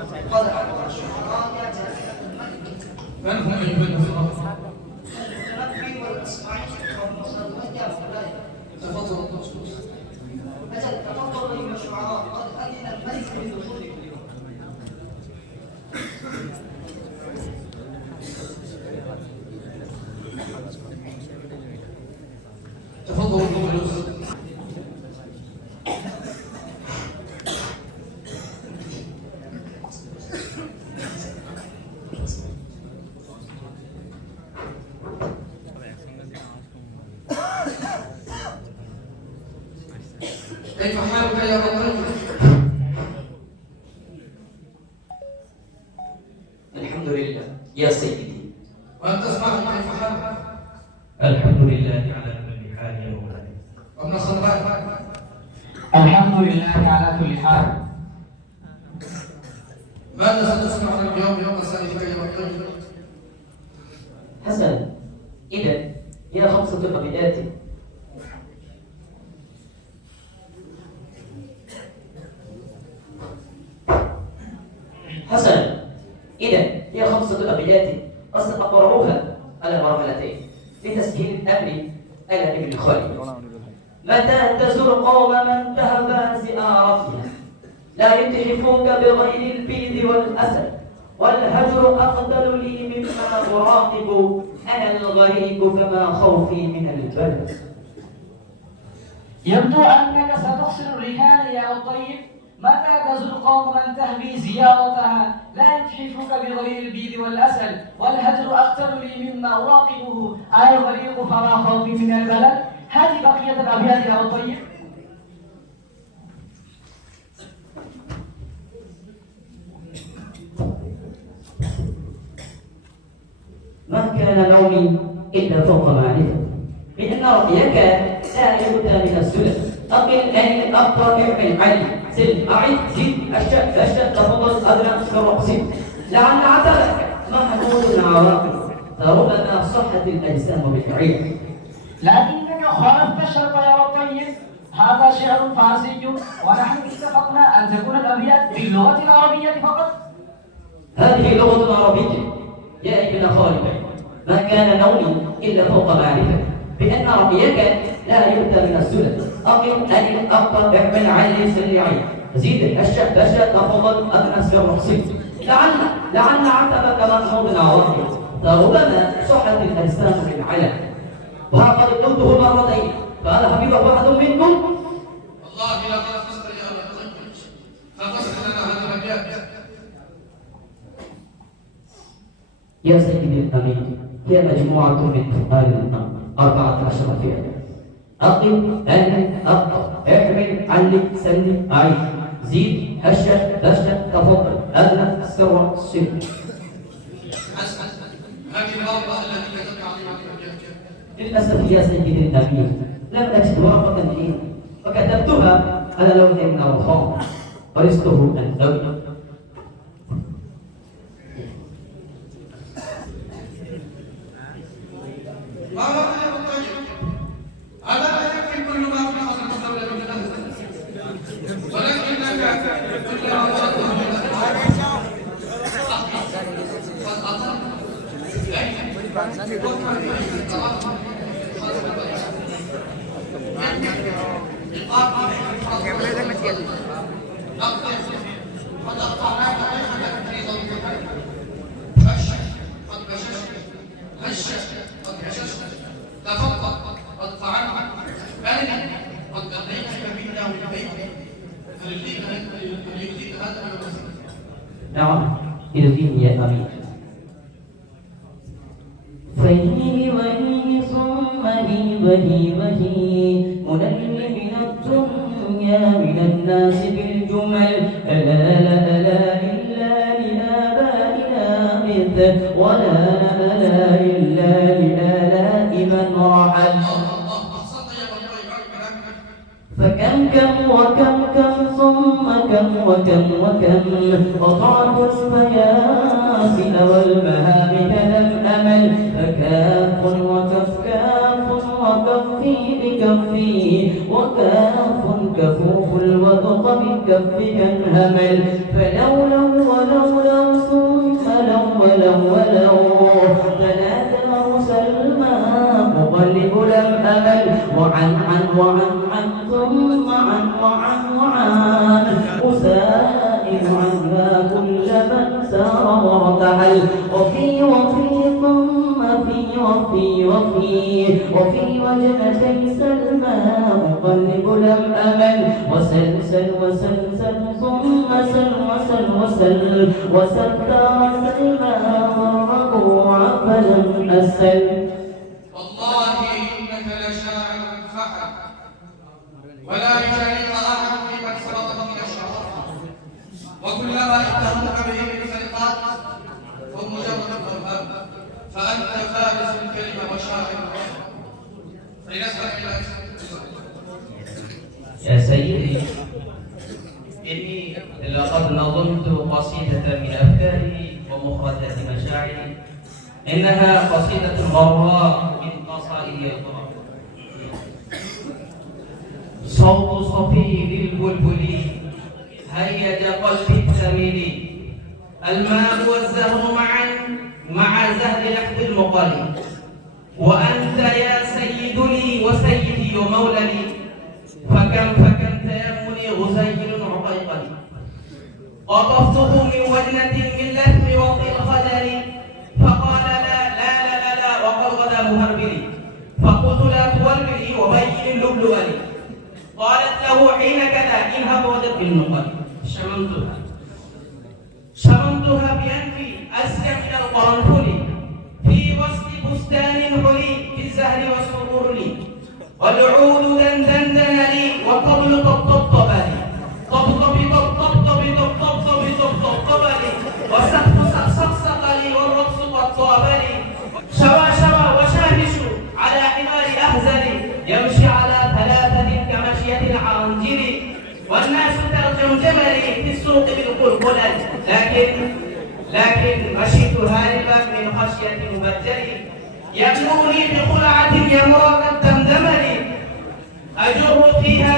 قال أكبر الشعراء يا جازلة الملك من هم أيها الأفراد؟ المتنبي والإسماعيلي والمصطفى يا فلان تفضل الدكتور. أجل تفضلوا أيها الشعراء قد أذن الملك بدخولكم. تفضل الجلوس. كيف حالك يا رجل؟ الحمد لله يا سيدي. وأنت اسمعني كيف حالك؟ الحمد لله على كل حال يا مولاي. وابن خلبان الحمد لله على كل حال. ماذا ستصنع اليوم يوم ذلك يا رجل؟ حسن، إذا هي 5 قبيلات. حسن، إذا هي 5 قبيلات أقرأوها على مرحلتين لتسهيل الأمر على ابن خالد. متى تزور قوم من تهب زيارتها لا يتحفوك بغير البيض والأسد، والهجر أقدر لي مما أراقب، أنا الغريب فما خوفي من البلد. يبدو أنك ستحسن الرهان يا الطيب. متى تزور قوم من تهوي زيارتها لا يتحفوك بغير البيض والأسد، والهجر أقدر لي مما أراقبه، أنا الغريب فما خوفي من البلد. هذه بقية الأبيات يا الطيب. ما كان نومي إلا فوق معرفة بأن رأيك لا يبدى من السلم. أقل أن أبطأ اعمل علي سل أعد زد أشد تفضل أدنى شرق سد. لعل عتبك محمود العواقب فربما صحت الأجسام بالعلم. لكنك خالفت الشرط يا الطيب. هذا شعر فارسي، ونحن اتفقنا أن تكون الأبيات باللغة العربية فقط. هذه لغة عربية يا ابن خالد. ما كان نومي إلا فوق معرفة بأن رأيك لا يؤتى من السنة. أقم أن أبطأ اعمل علي سريعي زيد أشد تفضل أدنى سر صد. لعل عتبك محمود العواقب فربما صحت الأجسام بالعلم. وقد قلته مرتين فهل حفظ أحد منكم؟ والله لا تفسر يا رجل، ففسر لنا هذه الأبيات. يا سيدي الأمين، هي مجموعة من سؤال 14 فعلا. أقم أن أبطأ اعمل علق سلم أعيد زيد هشد تفضل أدنى سر صد. هذه الورقة التي كتبت عليها الأبيات. للأسف يا سيدي الأمين لم أجد ورقة لي وكتبتها على لوح رخام ورثته الدولة. ما هو يا الطيب؟ هذا لا يكفي كل ما في أصل الدولة من الأهل، ولكنك كلما وردته من الأهل نعم يرضيني يا أمين. فهي وهي ثم هي وهي منمي من الدنيا من الناس بالجمل. ألا لا لا إلا لآبائنا مثل ولا لا إلا لآلاء من رحل. فكم كم وكم كم ثم كم وكم وطعم الفيافل والمهامك لم أمل. فكاف وكف كاف وكف وفي بكفي وكاف كفوف الوثق من كفك انهمل فلولا ولولا ثم لو فنادى سلمى مغلب لم أمل وعن ثم عن أسائل عنها كل من سار وارتحل وفي وجنتي سلمى مغلب لم أمل وسلسل ثم سل وستار سلمى والربوع فلم أسل. والله إنك لشاعر فحل ولا يشارك أحد فيمن سبقك من الشرف وكلما اتهمك به من سرقات هم مجرد الأوهام فأنت فارس الكلمة وشاعر فلنسأل إلى يا سيدي إني لقد نظمت قصيدة من أفكاري ومخرجات مشاعري إنها قصيدة غراء من قصائد القرآن صوت صفير البلبل هيج قلبي الثمين الماء والزهر معا مع زهر لحظ المقل وأنت يا سيد لي وسيدي ومولى لي فكم تيمني غزيل عقيقا قطفته من وجنة من لحم وطي الخدر فقال لا وقد غدا مهربلي فقلت لا تولبلي وبين اللؤلؤ لي قالت له حين كذا انهب ودق النقل شممتها بأنفي أسكى من القرنفل في وسط بستان حلي بالزهر والسرور لي والعود دندن لي والطبل طبطب لي طبطب لي والسقف صقصق لي والرقص قطاب لي شوى وشاهش على حمار أهزل يمشي على ثلاثة كمشية العنجل والناس ترجم جملي في السوق بالقلقلة لكن مشيت هاربا من خشية مبجل يبلوني بقلعة يمرق الدمدمل أجر فيها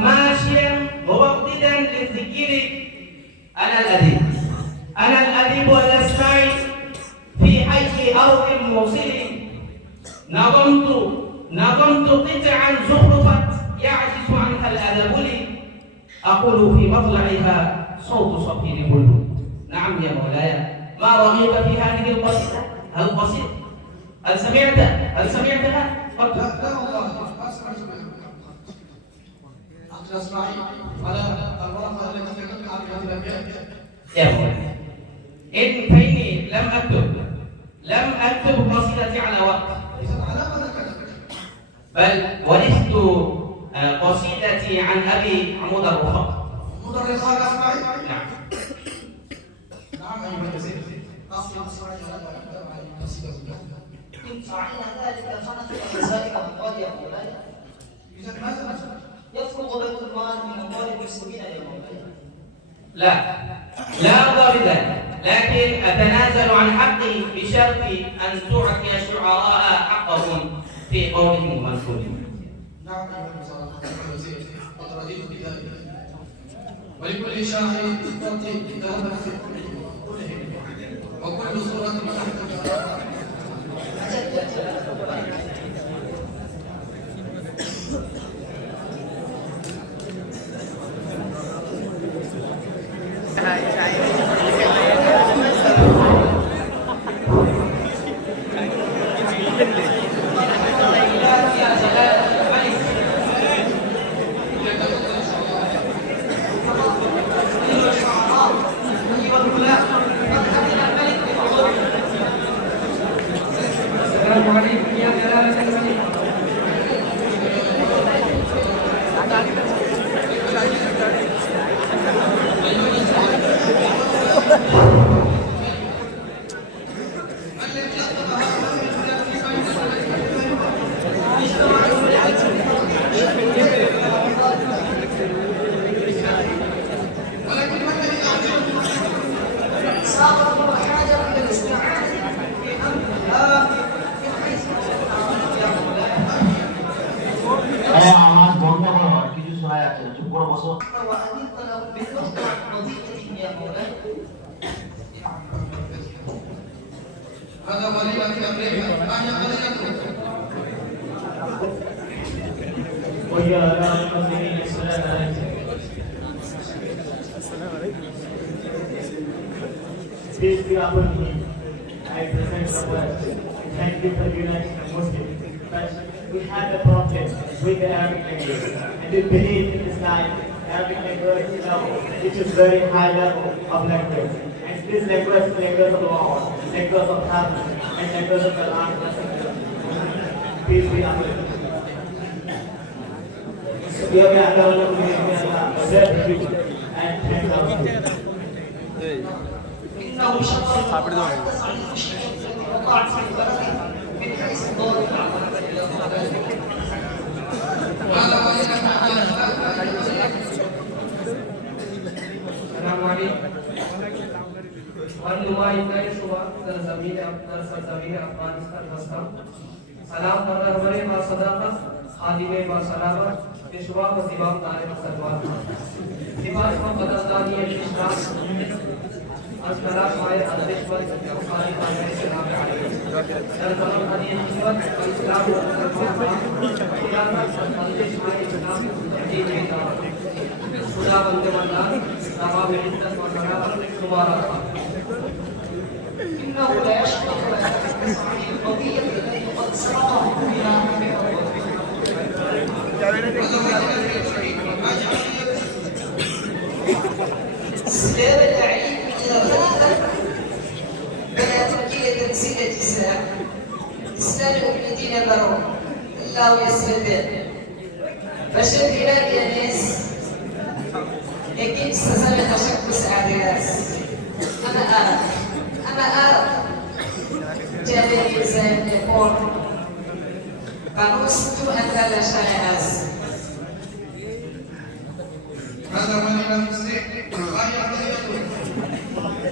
ماشيا مبغضدا للذكر أنا الأديب والأسمعي في حي أرض موصل نظمت قطعا زخرفت يعجز عنها الأدب لي أقول في مطلعها صوت صفير البلبل. نعم يا مولاي ما رغيب في هذه القصيدة هل سمعتها؟ لا والله ما سمعت أخي أسمعي على الورقة التي تكتب عن هذه الأبيات يا مولاي فإني لم أكتب قصيدتي على وقت إذا على ماذا كتبت؟ بل ورثت قصيدتي عن أبي عمود الرخاء. عمود الرخاء أسمعي؟ نعم أيها الوزير أسمعي على قصيدة إن فعلنا ذلك فنترك ذلك من قول يا مولاي. إذا ماذا نفعل؟ يفرغ بيت المال من أموال المسلمين يا مولاي. لا أرضى بذلك لكن أتنازل عن حقي بشرط أن تعطي الشعراء حقهم في قولهم ومنشورهم. نعم أيها الوزير قد رضيت بذلك ولكل شاعر ترتيب كتابا في كله وكل صورة تحت الصوت. وأذنت له بالنطق وظيفتهم يا مولاي. هذا وليمة أمريكا، أنا وليمته. ويا المسلمين السلام عليكم. Peace be upon him. I present the word. Thank you for uniting the Muslims. But we have a problem with the Arabic language. And we believe in Islam, Arabic language is which is very high level of language. And this language is language of law, language of harmony, and language of the last Peace be upon him. We are and thank you. إنه شخص وقعت في البلد من حيث الدور هذا وليمة السلام عليكم. नुमाइंदा शुमा सरजमीन अफगानिस्तान हस्ता सलाम हमारे बा सदाकत खादिमे बा सलामत पेशवा व इमाम दारे मुसलमान दिमाग को बदलदानी इस्लाम अस्सलाम वाले अदरिशवत बुखारी वाले सलाम अलैहि सरजमीन हदीस खिदमत इस्लाम व मुसलमान खिलाफत अदरिशवत इस्लाम दीन दावत खुदा बंदे वंदान तमाम इज्जत व सलामत तुम्हारा إنه لا يشقى عن القضية التي قد سبقه بها استجاب العلم إلى ثلاثة بلا تركية تمثيل الإسلام. الإسلام المدين برون الله يسلم بشر بلاد يا ناس يمكن تستسلم تشخص أعداس. أنا أرى جالي زين يقول فنصت أن لا شيء هذا وليمة مسلم، غير وليمته.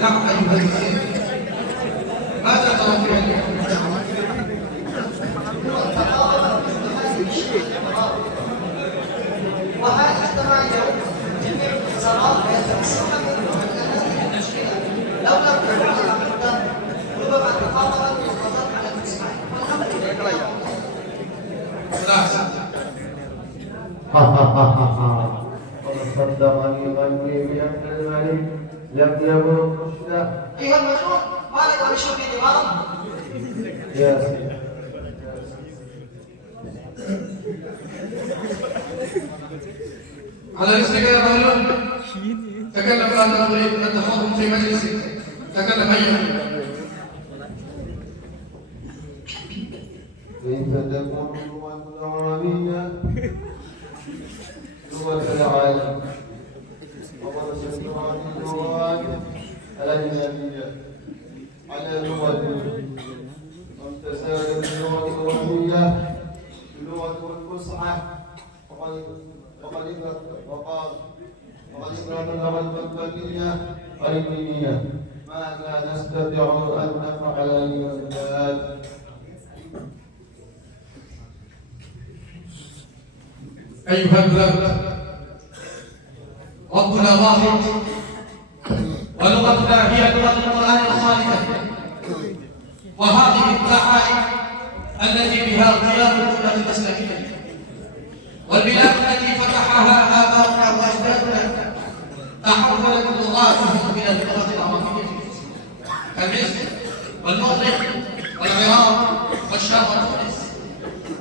نعم أيها الأخوة، ماذا ترى في وهذا اجتماع اليوم جميع الوزراء ويتمسكون لو لم تكن الأمريكا ربما تفاضلت وقضت على المسمع والحمد لله. صدقني قلبي بأن الملك لم يبلغ رشده. أيها المجنون ما لك ولشرب الإمام؟ يا سيدي على رسلك يا رجل، تكلم لا تريد أن تخوضهم في مجلسك، تكلم أيها. كيف تكون اللغة العربية لغة العالم وقد شكر عن اللغات الأجنبية على اللغة وامتثال اللغة العربية اللغة الفصحى وقد إكرام اللغة البلبلية والإنجليزية ما لا نستطيع أن نفعل أيها البلاد. أيها البلاد، ربنا واحد ولغتنا هي لغة القرآن الخالدة، وهذه التحائف التي بها قيام الأمة الإسلامية، والبلاد التي فتحها آباؤنا وأجدادنا تحولت لغاتهم من اللغة العربية كمصر والمغرب والعراق والشام وتونس،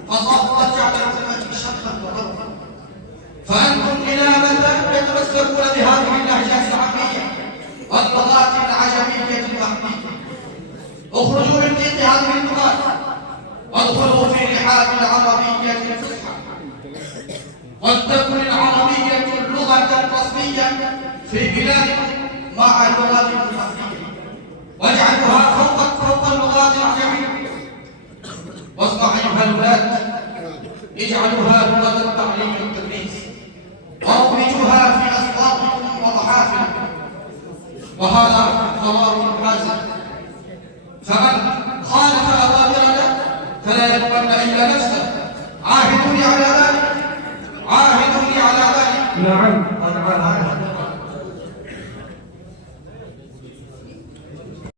فصارت على الأمة شرقا وغربا. فأنتم إلى متى تتمسكون بهذه اللهجات العامية واللغات العجمية الوهمية؟ اخرجوا من ضيق هذه اللغات وادخلوا في رحاب العربية الفصحى، ولتكن العربية اللغة الرسمية في بلادكم مع اللغات المحلية، واجعلوها فوق اللغات العجمية. واصنعوا أيها الأولاد، اجعلوها لغة التعليم والتدريس، واروجوها في أسواقكم ومحافلكم. وهذا قرار حازم، فمن خالف أوامرنا فلا يلومن إلا نفسه. عاهدوني على ذلك، عاهدوني على ذلك. نعم، قد عاهدنا.